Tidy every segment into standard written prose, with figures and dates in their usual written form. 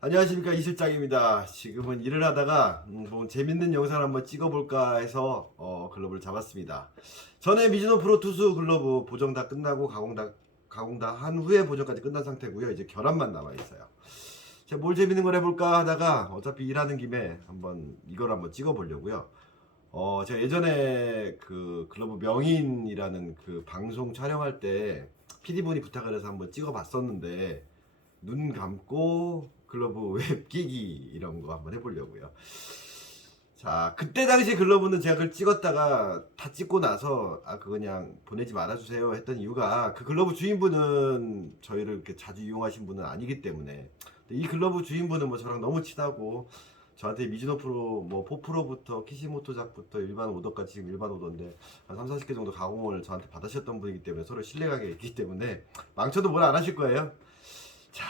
안녕하십니까, 이 실장입니다. 지금은 일을 하다가 뭐 재밌는 영상을 한번 찍어볼까 해서 글러브를 잡았습니다. 전에 미즈노 프로 투수 글러브 보정 다 끝나고 가공 다 한 후에 보정까지 끝난 상태고요. 이제 결합만 남아 있어요. 제가 뭘 재밌는 걸 해볼까 하다가 어차피 일하는 김에 한번 이걸 한번 찍어보려고요. 제가 예전에 그 글러브 명인이라는 그 방송 촬영할 때 PD분이 부탁을 해서 한번 찍어봤었는데, 눈 감고 글러브 웹 끼기 이런 거 한번 해보려고요. 자, 그때 당시 글러브는 제가 그걸 찍었다가 다 찍고 나서 그거 그냥 보내지 말아주세요 했던 이유가, 그 글러브 주인분은 저희를 이렇게 자주 이용하신 분은 아니기 때문에. 근데 이 글러브 주인분은 뭐 저랑 너무 친하고 저한테 미즈노 프로 뭐 4프로부터 키시모토 작부터 일반 오더까지, 지금 일반 오더인데 한 3, 40개 정도 가공을 저한테 받으셨던 분이기 때문에 서로 신뢰관계가 있기 때문에 망쳐도 뭘 안 하실 거예요. 자,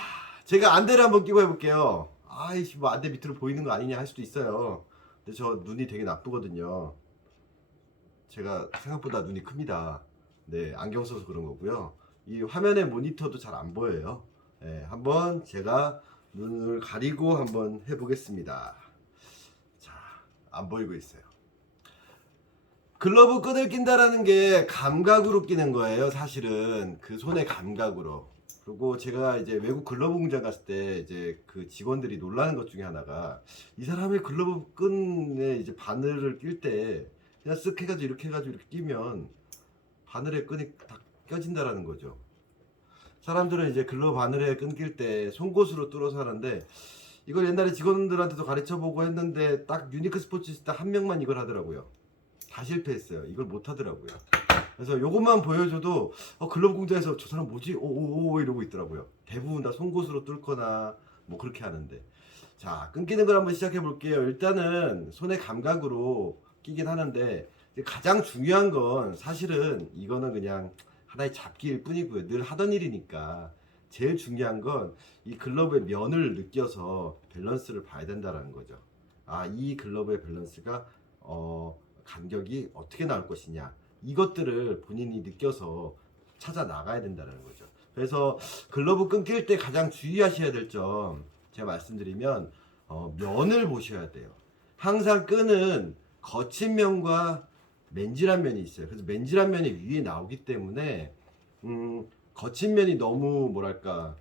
제가 안대를 한번 끼고 해볼게요. 아이씨, 뭐 안대 밑으로 보이는 거 아니냐 할 수도 있어요. 근데 저 눈이 되게 나쁘거든요. 제가 생각보다 눈이 큽니다. 네, 안경 써서 그런 거고요. 이 화면에 모니터도 잘 안 보여요. 네, 한번 제가 눈을 가리고 한번 해보겠습니다. 자, 안 보이고 있어요. 글러브 끈을 낀다라는 게 감각으로 끼는 거예요. 사실은 그 손의 감각으로. 그리고 제가 이제 외국 글러브 공장 갔을 때 이제 그 직원들이 놀라는 것 중에 하나가, 이 사람의 글러브 끈에 이제 바늘을 낄 때 그냥 쓱 해가지고 이렇게 끼면 바늘에 끈이 다 껴진다라는 거죠. 사람들은 이제 글러브 바늘에 끈 낄 때 송곳으로 뚫어서 하는데, 이걸 옛날에 직원들한테도 가르쳐 보고 했는데 딱 유니크 스포츠 있을 때 한 명만 이걸 하더라고요. 다 실패했어요. 이걸 못 하더라고요. 그래서 요것만 보여줘도 글러브 공장에서 저 사람 뭐지? 오오오 이러고 있더라고요. 대부분 다 송곳으로 뚫거나 뭐 그렇게 하는데. 자, 끊기는 걸 한번 시작해 볼게요. 일단은 손의 감각으로 끼긴 하는데, 가장 중요한 건 사실은 이거는 그냥 하나의 잡기일 뿐이고요. 늘 하던 일이니까. 제일 중요한 건 이 글러브의 면을 느껴서 밸런스를 봐야 된다라는 거죠. 이 글러브의 밸런스가 간격이 어떻게 나올 것이냐, 이것들을 본인이 느껴서 찾아 나가야 된다는 거죠. 그래서 글러브 끊길 때 가장 주의하셔야 될 점 제가 말씀드리면, 면을 보셔야 돼요. 항상 끈은 거친 면과 맨질한 면이 있어요. 그래서 맨질한 면이 위에 나오기 때문에 거친 면이 너무 뭐랄까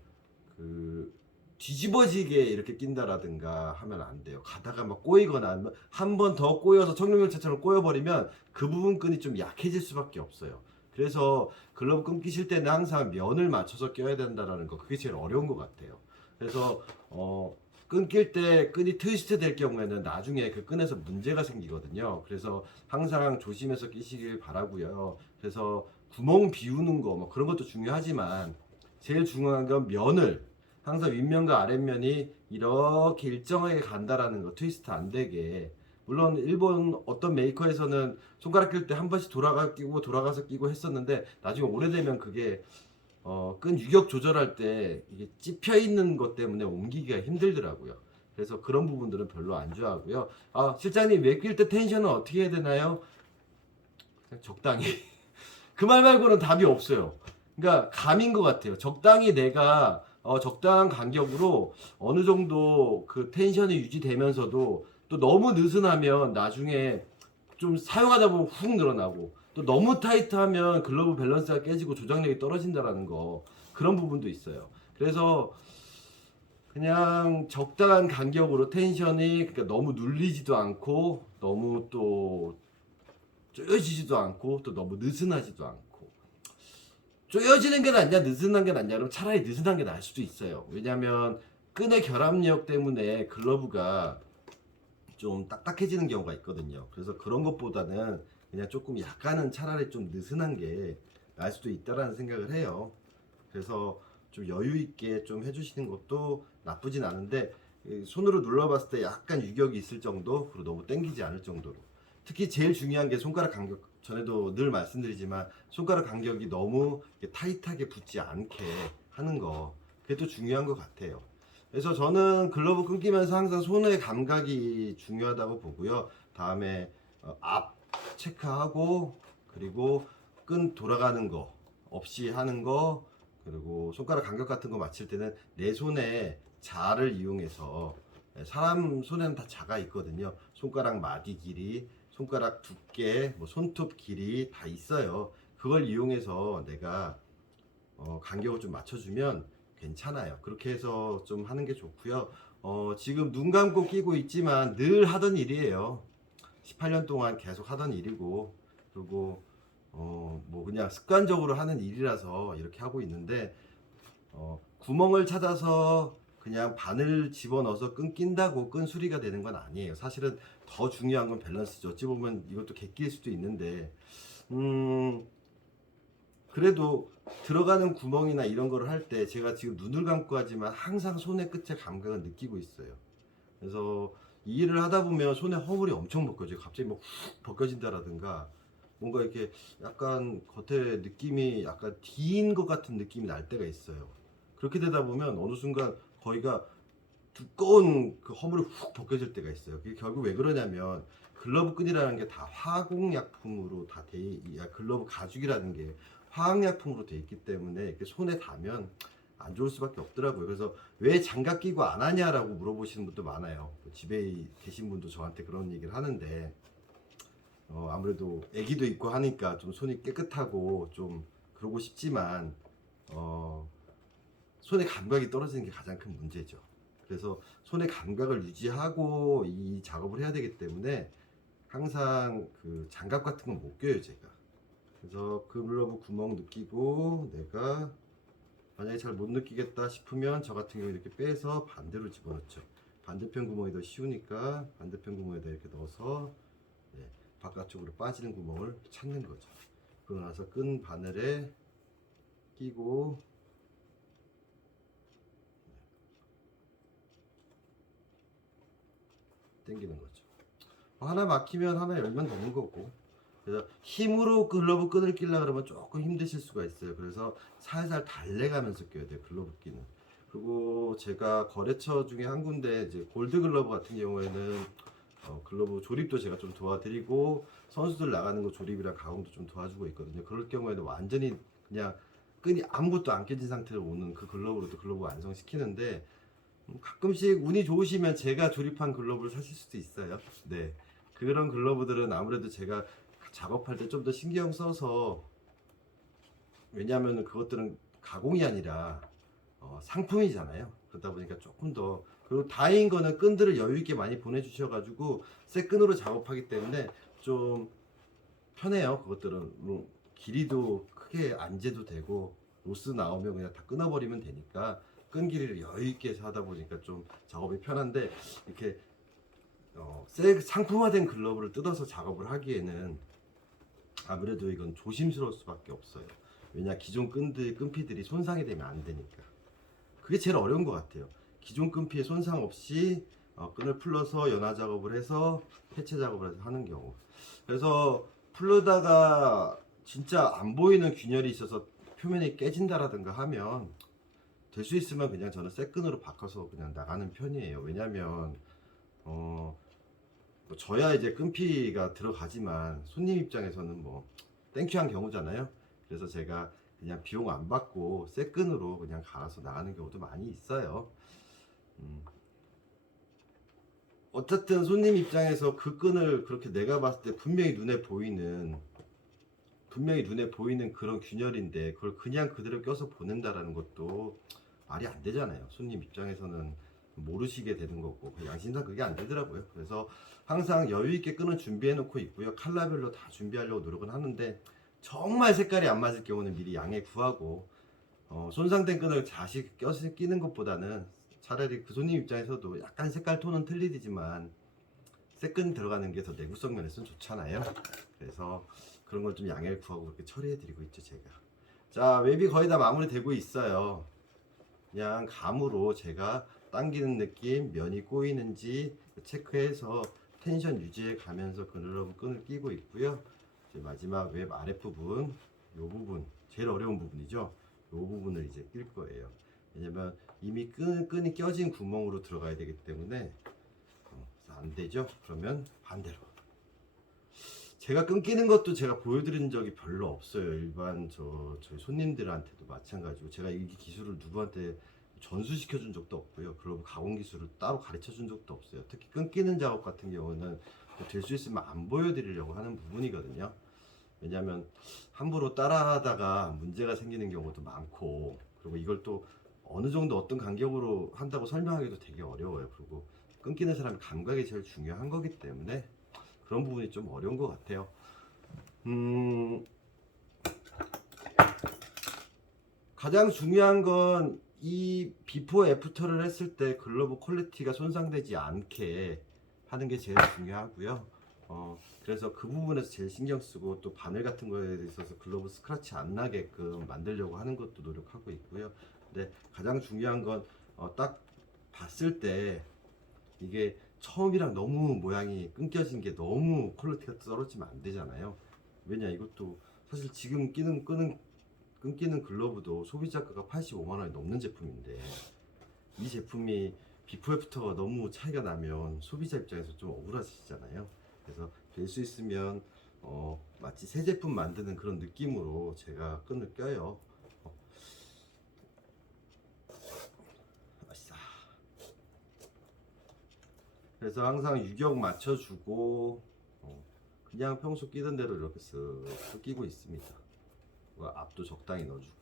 그 뒤집어지게 이렇게 낀다라든가 하면 안 돼요. 가다가 막 꼬이거나 한 번 더 꼬여서 청룡열차처럼 꼬여버리면 그 부분 끈이 좀 약해질 수밖에 없어요. 그래서 글러브 끈 끼실 때는 항상 면을 맞춰서 껴야 된다라는 거, 그게 제일 어려운 것 같아요. 그래서 끊길 때 끈이 트위스트 될 경우에는 나중에 그 끈에서 문제가 생기거든요. 그래서 항상 조심해서 끼시길 바라고요. 그래서 구멍 비우는 거 뭐 그런 것도 중요하지만, 제일 중요한 건 면을 항상 윗면과 아랫면이 이렇게 일정하게 간다라는 거, 트위스트 안 되게. 물론 일본 어떤 메이커에서는 손가락 낄 때 한 번씩 돌아가 끼고 돌아가서 끼고 했었는데, 나중에 오래되면 그게 끈 유격 조절할 때 이게 찝혀 있는 것 때문에 옮기기가 힘들더라고요. 그래서 그런 부분들은 별로 안 좋아하고요. 실장님, 왜 낄 때 텐션은 어떻게 해야 되나요? 그냥 적당히. 그 말 말고는 답이 없어요. 그러니까 감인 것 같아요. 적당히 내가 적당한 간격으로 어느 정도 그 텐션이 유지되면서도, 또 너무 느슨하면 나중에 좀 사용하다 보면 훅 늘어나고, 또 너무 타이트하면 글러브 밸런스가 깨지고 조작력이 떨어진다라는 거, 그런 부분도 있어요. 그래서 그냥 적당한 간격으로 텐션이, 그러니까 너무 눌리지도 않고 너무 또 쪼여지지도 않고 또 너무 느슨하지도 않고. 쪼여지는 게 낫냐 느슨한 게 낫냐, 그럼 차라리 느슨한 게 나을 수도 있어요. 왜냐면 끈의 결합력 때문에 글러브가 좀 딱딱해지는 경우가 있거든요. 그래서 그런 것보다는 그냥 조금 약간은 차라리 좀 느슨한 게 나을 수도 있다라는 생각을 해요. 그래서 좀 여유 있게 좀 해주시는 것도 나쁘진 않은데, 손으로 눌러봤을 때 약간 유격이 있을 정도, 그리고 너무 당기지 않을 정도로. 특히 제일 중요한 게 손가락 간격. 전에도 늘 말씀드리지만 손가락 간격이 너무 타이트하게 붙지 않게 하는 거, 그게 또 중요한 것 같아요. 그래서 저는 글러브 끊기면서 항상 손의 감각이 중요하다고 보고요. 다음에 앞 체크하고, 그리고 끈 돌아가는 거 없이 하는 거, 그리고 손가락 간격 같은 거 맞출 때는 내 손에 자를 이용해서 사람 손에는 다 자가 있거든요. 손가락 마디 길이, 손가락 두께, 뭐 손톱 길이 다 있어요. 그걸 이용해서 내가 간격을 좀 맞춰주면 괜찮아요. 그렇게 해서 좀 하는 게 좋고요. 지금 눈 감고 끼고 있지만 늘 하던 일이에요. 18년 동안 계속 하던 일이고, 그리고 뭐 그냥 습관적으로 하는 일이라서 이렇게 하고 있는데, 구멍을 찾아서 그냥 바늘 집어넣어서 끈 낀다고 끈 수리가 되는 건 아니에요. 사실은 더 중요한 건 밸런스죠. 어찌 보면 이것도 객기일 수도 있는데, 그래도 들어가는 구멍이나 이런 거를 할 때 제가 지금 눈을 감고 하지만 항상 손의 끝의 감각을 느끼고 있어요. 그래서 이 일을 하다 보면 손에 허물이 엄청 벗겨져요. 갑자기 막 훅 벗겨진다라든가 뭔가 이렇게 약간 겉에 느낌이 약간 뒤인 것 같은 느낌이 날 때가 있어요. 그렇게 되다 보면 어느 순간 거기가 두꺼운 그 허물이 훅 벗겨질 때가 있어요. 그게 결국 왜 그러냐면 글러브 끈이라는 게 다 화학약품으로 다 글러브 가죽이라는 게 화학약품으로 돼 있기 때문에 이렇게 손에 닿으면 안 좋을 수밖에 없더라고요. 그래서 왜 장갑 끼고 안 하냐라고 물어보시는 분도 많아요. 집에 계신 분도 저한테 그런 얘기를 하는데 아무래도 아기도 있고 하니까 좀 손이 깨끗하고 좀 그러고 싶지만 손의 감각이 떨어지는 게 가장 큰 문제죠. 그래서 손의 감각을 유지하고 이 작업을 해야 되기 때문에 항상 그 장갑 같은 건 못 껴요 제가. 그래서 글러브 구멍 느끼고 내가 만약에 잘 못 느끼겠다 싶으면 저 같은 경우 이렇게 빼서 반대로 집어넣죠. 반대편 구멍이 더 쉬우니까 반대편 구멍에다 이렇게 넣어서 바깥쪽으로 빠지는 구멍을 찾는 거죠. 그러고 나서 끈 바늘에 끼고 당기는 거죠. 하나 막히면 하나 열면 되는 거고. 그래서 힘으로 글러브 끈을 끼려고 그러면 조금 힘드실 수가 있어요. 그래서 살살 달래가면서 껴야 돼요, 글러브 끼는. 그리고 제가 거래처 중에 한 군데 이제 골드 글러브 같은 경우에는 글러브 조립도 제가 좀 도와드리고 선수들 나가는 거 조립이랑 가공도 좀 도와주고 있거든요. 그럴 경우에는 완전히 그냥 끈이 아무것도 안 껴진 상태로 오는 그 글러브로도 글러브 완성시키는데 가끔씩 운이 좋으시면 제가 조립한 글러브를 사실 수도 있어요. 네. 그런 글러브들은 아무래도 제가 작업할 때 좀 더 신경 써서, 왜냐하면 그것들은 가공이 아니라 상품이잖아요. 그러다 보니까 조금 더, 그리고 다행인 거는 끈들을 여유 있게 많이 보내주셔가지고 새 끈으로 작업하기 때문에 좀 편해요. 그것들은 길이도 크게 안 재도 되고 로스 나오면 그냥 다 끊어버리면 되니까 끈 길이를 여유 있게 해서 하다 보니까 좀 작업이 편한데, 이렇게 새 상품화된 글러브를 뜯어서 작업을 하기에는 아무래도 이건 조심스러울 수밖에 없어요. 왜냐, 기존 끈피들이 손상이 되면 안 되니까. 그게 제일 어려운 것 같아요. 기존 끈피에 손상 없이 끈을 풀러서 연화 작업을 해서 해체 작업을 해서 하는 경우. 그래서 풀르다가 진짜 안 보이는 균열이 있어서 표면이 깨진다라든가 하면 될 수 있으면 그냥 저는 새 끈으로 바꿔서 그냥 나가는 편이에요. 왜냐면 뭐 저야 이제 끈피가 들어가지만 손님 입장에서는 뭐 땡큐한 경우잖아요. 그래서 제가 그냥 비용 안 받고 새 끈으로 그냥 갈아서 나가는 경우도 많이 있어요. 어쨌든 손님 입장에서 그 끈을 그렇게 내가 봤을 때 분명히 눈에 보이는 그런 균열인데 그걸 그냥 그대로 껴서 보낸다라는 것도 말이 안 되잖아요. 손님 입장에서는 모르시게 되는 거고 양심상 그게 안 되더라고요. 그래서 항상 여유 있게 끈을 준비해 놓고 있고요. 컬러별로 다 준비하려고 노력은 하는데 정말 색깔이 안 맞을 경우는 미리 양해 구하고 손상된 끈을 다시 껴서 끼는 것보다는 차라리 그 손님 입장에서도 약간 색깔 톤은 틀리지만 새 끈 들어가는 게 더 내구성 면에서는 좋잖아요. 그래서 그런 걸 좀 양해를 구하고 그렇게 처리해 드리고 있죠 제가. 자, 웹이 거의 다 마무리되고 있어요. 그냥 감으로 제가 당기는 느낌, 면이 꼬이는지 체크해서 텐션 유지해 가면서 글러브 끈을 끼고 있고요. 이제 마지막 웹 아랫부분, 요 부분 제일 어려운 부분이죠. 요 부분을 이제 낄 거예요. 왜냐면 이미 끈이 껴진 구멍으로 들어가야 되기 때문에 안 되죠. 그러면 반대로. 제가 끊기는 것도 제가 보여드린 적이 별로 없어요. 일반 저희 손님들한테도 마찬가지고 제가 이 기술을 누구한테 전수시켜준 적도 없고요. 글러브 가공 기술을 따로 가르쳐준 적도 없어요. 특히 끊기는 작업 같은 경우는 될 수 있으면 안 보여드리려고 하는 부분이거든요. 왜냐하면 함부로 따라하다가 문제가 생기는 경우도 많고, 그리고 이걸 또 어느 정도 어떤 간격으로 한다고 설명하기도 되게 어려워요. 그리고 끊기는 사람의 감각이 제일 중요한 거기 때문에 그런 부분이 좀 어려운 것 같아요. 가장 중요한 건 이 비포 애프터를 했을 때 글러브 퀄리티가 손상되지 않게 하는 게 제일 중요하고요. 그래서 그 부분에서 제일 신경 쓰고, 또 바늘 같은 거에 있어서 글러브 스크래치 안 나게끔 만들려고 하는 것도 노력하고 있고요. 근데 가장 중요한 건 딱 봤을 때 이게 처음이랑 너무 모양이 끊겨진 게 너무 퀄리티가 떨어지면 안 되잖아요. 왜냐, 이것도 사실 지금 끊기는 글러브도 소비자가가 85만 원이 넘는 제품인데, 이 제품이 비포 애프터가 너무 차이가 나면 소비자 입장에서 좀 억울하시잖아요. 그래서 될 수 있으면 마치 새 제품 만드는 그런 느낌으로 제가 끈을 껴요. 아싸. 그래서 항상 유격 맞춰주고 그냥 평소 끼던 대로 이렇게 쓱 끼고 있습니다. 앞도 적당히 넣어주고,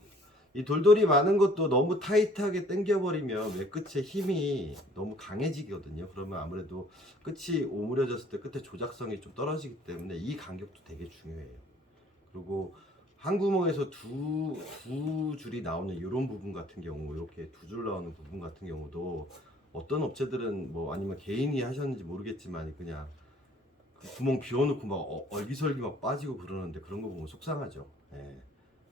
이 돌돌이 많은 것도 너무 타이트하게 당겨버리면 왜 끝에 힘이 너무 강해지거든요. 그러면 아무래도 끝이 오므려졌을 때 끝에 조작성이 좀 떨어지기 때문에 이 간격도 되게 중요해요. 그리고 한 구멍에서 두 줄이 나오는 이런 부분 같은 경우, 이렇게 두 줄 나오는 부분 같은 경우도 어떤 업체들은 뭐 아니면 개인이 하셨는지 모르겠지만 그냥 그 구멍 비워놓고 막 얼기설기 막 빠지고 그러는데, 그런 거 보면 속상하죠. 예.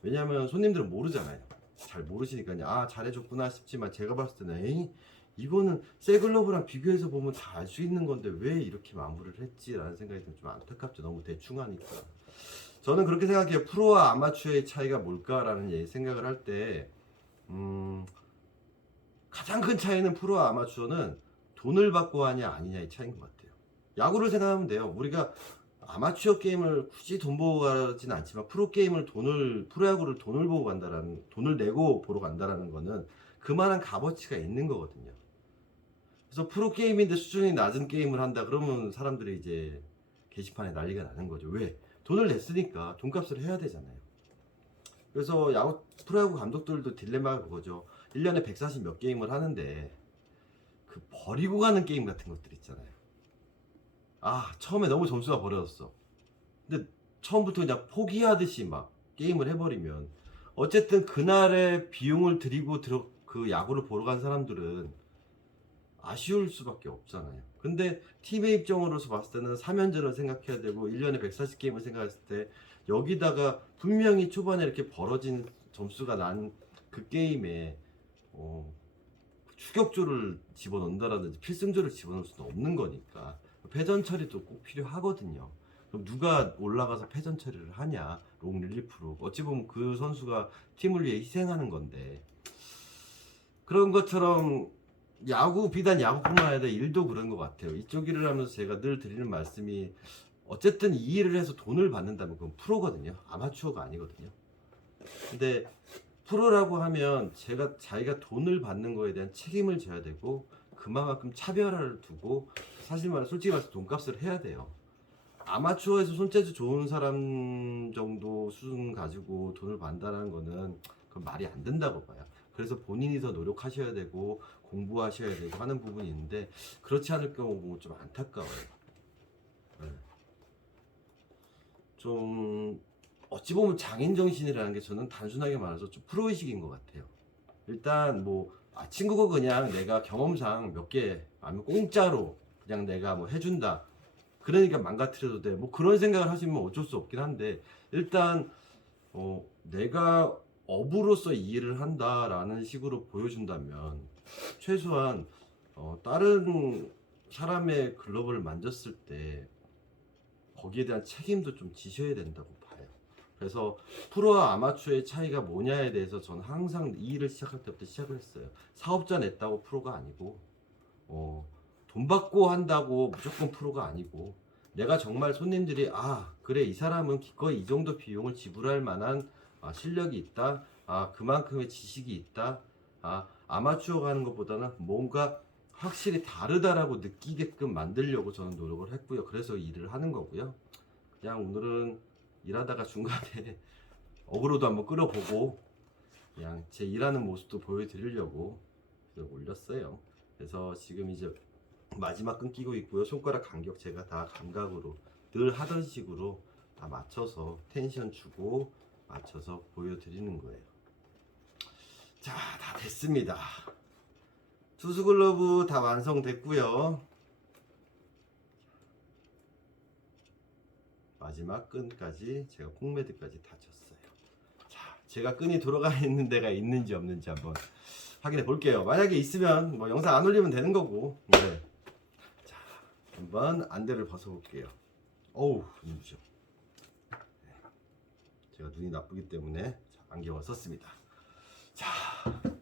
왜냐면 손님들은 모르잖아요. 잘 모르시니까요. 아, 잘해줬구나 싶지만 제가 봤을 때는 에이, 이거는 새 글러브랑 비교해서 보면 다 알 수 있는 건데 왜 이렇게 마무리를 했지라는 생각이 좀 안타깝죠. 너무 대충 하니까. 저는 그렇게 생각해요. 프로와 아마추어의 차이가 뭘까라는 생각을 할 때 가장 큰 차이는, 프로와 아마추어는 돈을 받고 하냐 아니냐의 차이인 것 같아요. 야구를 생각하면 돼요. 우리가 아마추어 게임을 굳이 돈 보고 가진 않지만 프로야구를 돈을 보고 간다라는, 돈을 내고 보러 간다라는 거는 그만한 값어치가 있는 거거든요. 그래서 프로 게임인데 수준이 낮은 게임을 한다 그러면 사람들이 이제 게시판에 난리가 나는 거죠. 왜? 돈을 냈으니까 돈값을 해야 되잖아요. 그래서 프로야구 감독들도 딜레마가 그거죠. 1년에 140 몇 게임을 하는데 그 버리고 가는 게임 같은 것들 있잖아요. 처음에 너무 점수가 버려졌어. 근데 처음부터 그냥 포기하듯이 막 게임을 해버리면 어쨌든 그날의 비용을 들이고 그 야구를 보러 간 사람들은 아쉬울 수밖에 없잖아요. 근데 팀의 입장으로서 봤을 때는 3연전을 생각해야 되고 1년에 140게임을 생각했을 때 여기다가 분명히 초반에 이렇게 벌어진 점수가 난 그 게임에 추격조를 집어넣는다라든지 필승조를 집어넣을 수는 없는 거니까 패전 처리도 꼭 필요하거든요. 그럼 누가 올라가서 패전 처리를 하냐? 롱 릴리프로. 어찌 보면 그 선수가 팀을 위해 희생하는 건데, 그런 것처럼 비단 야구뿐만 아니라 일도 그런 것 같아요. 이쪽 일을 하면서 제가 늘 드리는 말씀이, 어쨌든 이 일을 해서 돈을 받는다면 그건 프로거든요. 아마추어가 아니거든요. 근데 프로라고 하면 자기가 돈을 받는 거에 대한 책임을 져야 되고, 그만큼 차별화를 두고, 솔직히 말해서 돈값을 해야 돼요. 아마추어에서 손재주 좋은 사람 정도 수준 가지고 돈을 받는다는 거는 그건 말이 안 된다고 봐요. 그래서 본인이 더 노력하셔야 되고 공부하셔야 되고 하는 부분이 있는데, 그렇지 않을 경우 보면 좀 안타까워요. 네. 좀 어찌 보면 장인 정신이라는 게 저는 단순하게 말해서 좀 프로의식인 것 같아요. 일단 친구가 그냥 내가 경험상 몇 개 아니면 공짜로 그냥 내가 해준다, 그러니까 망가뜨려도 돼, 그런 생각을 하시면 어쩔 수 없긴 한데, 일단 내가 업으로서 이 일을 한다라는 식으로 보여준다면 최소한 다른 사람의 글러브를 만졌을 때 거기에 대한 책임도 좀 지셔야 된다고 봐요. 그래서 프로와 아마추어의 차이가 뭐냐에 대해서 저는 항상 이 일을 시작할 때부터 시작을 했어요. 사업자 냈다고 프로가 아니고, 돈 받고 한다고 무조건 프로가 아니고, 내가 정말 손님들이 그래, 이 사람은 기꺼이 이 정도 비용을 지불할 만한 실력이 있다, 그만큼의 지식이 있다, 아마추어가 하는 것보다는 뭔가 확실히 다르다라고 느끼게끔 만들려고 저는 노력을 했고요. 그래서 일을 하는 거고요. 그냥 오늘은 일하다가 중간에 어그로도 한번 끌어보고 그냥 제 일하는 모습도 보여드리려고 올렸어요. 그래서 지금 이제 마지막 끊기고 있고요. 손가락 간격 제가 다 감각으로 늘 하던 식으로 다 맞춰서 텐션 주고 맞춰서 보여드리는 거예요. 자, 다 됐습니다. 투수 글러브 다 완성됐고요. 마지막 끈까지 제가 콩매드까지 다 쳤어요. 자, 제가 끈이 돌아가 있는 데가 있는지 없는지 한번 확인해 볼게요. 만약에 있으면 뭐 영상 안 올리면 되는 거고. 네. 자, 한번 안대를 벗어 볼게요. 어우, 눈부셔. 네. 제가 눈이 나쁘기 때문에 안경을 썼습니다. 자,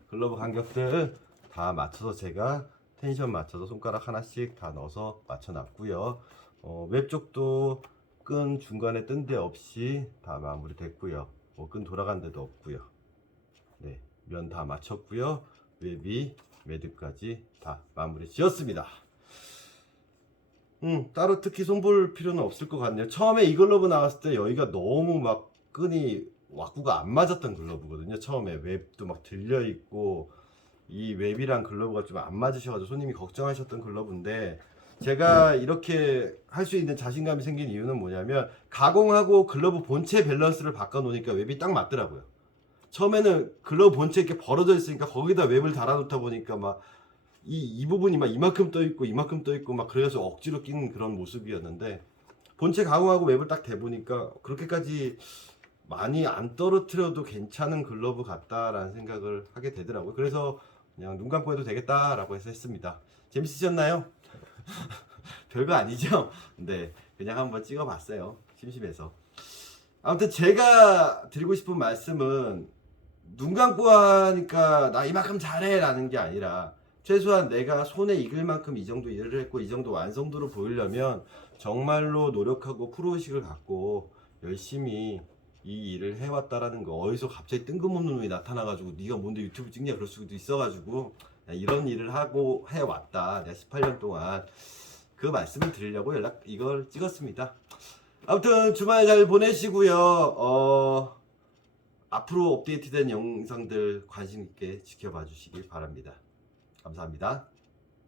글러브 간격들 다 맞춰서 제가 텐션 맞춰서 손가락 하나씩 다 넣어서 맞춰 놨고요. 웹 쪽도 끈 중간에 뜬 데 없이 다 마무리 됐고요. 끈 돌아간 데도 없고요. 네, 면 다 맞췄고요. 웹이 매듭까지 다 마무리 지었습니다. 따로 특히 손볼 필요는 없을 것 같네요. 처음에 이 글러브 나왔을 때 여기가 너무 막 끈이 왁구가 안 맞았던 글러브거든요. 처음에 웹도 막 들려 있고 이 웹이랑 글러브가 좀 안 맞으셔가지고 손님이 걱정하셨던 글러브인데 제가 이렇게 할 수 있는 자신감이 생긴 이유는 뭐냐면 가공하고 글러브 본체 밸런스를 바꿔놓으니까 웹이 딱 맞더라고요. 처음에는 글러브 본체 이렇게 벌어져 있으니까 거기다 웹을 달아놓다 보니까 막 이 부분이 막 이만큼 떠 있고 이만큼 떠 있고 막 그래서 억지로 끼는 그런 모습이었는데 본체 가공하고 웹을 딱 대보니까 그렇게까지 많이 안 떨어뜨려도 괜찮은 글러브 같다라는 생각을 하게 되더라고요. 그래서 그냥 눈 감고 해도 되겠다라고 해서 했습니다. 재밌으셨나요? 별거 아니죠? 네, 그냥 한번 찍어봤어요. 심심해서. 아무튼 제가 드리고 싶은 말씀은 눈 감고 하니까 나 이만큼 잘해 라는 게 아니라 최소한 내가 손에 익을 만큼 이 정도 일을 했고 이 정도 완성도를 보이려면 정말로 노력하고 프로의식을 갖고 열심히 이 일을 해왔다라는 거. 어디서 갑자기 뜬금없는 놈이 나타나가지고 네가 뭔데 유튜브 찍냐 그럴 수도 있어가지고 이런 일을 하고 해왔다 내가 18년 동안 그 말씀을 드리려고 이걸 찍었습니다. 아무튼 주말 잘 보내시고요. 앞으로 업데이트된 영상들 관심 있게 지켜봐 주시기 바랍니다. 감사합니다.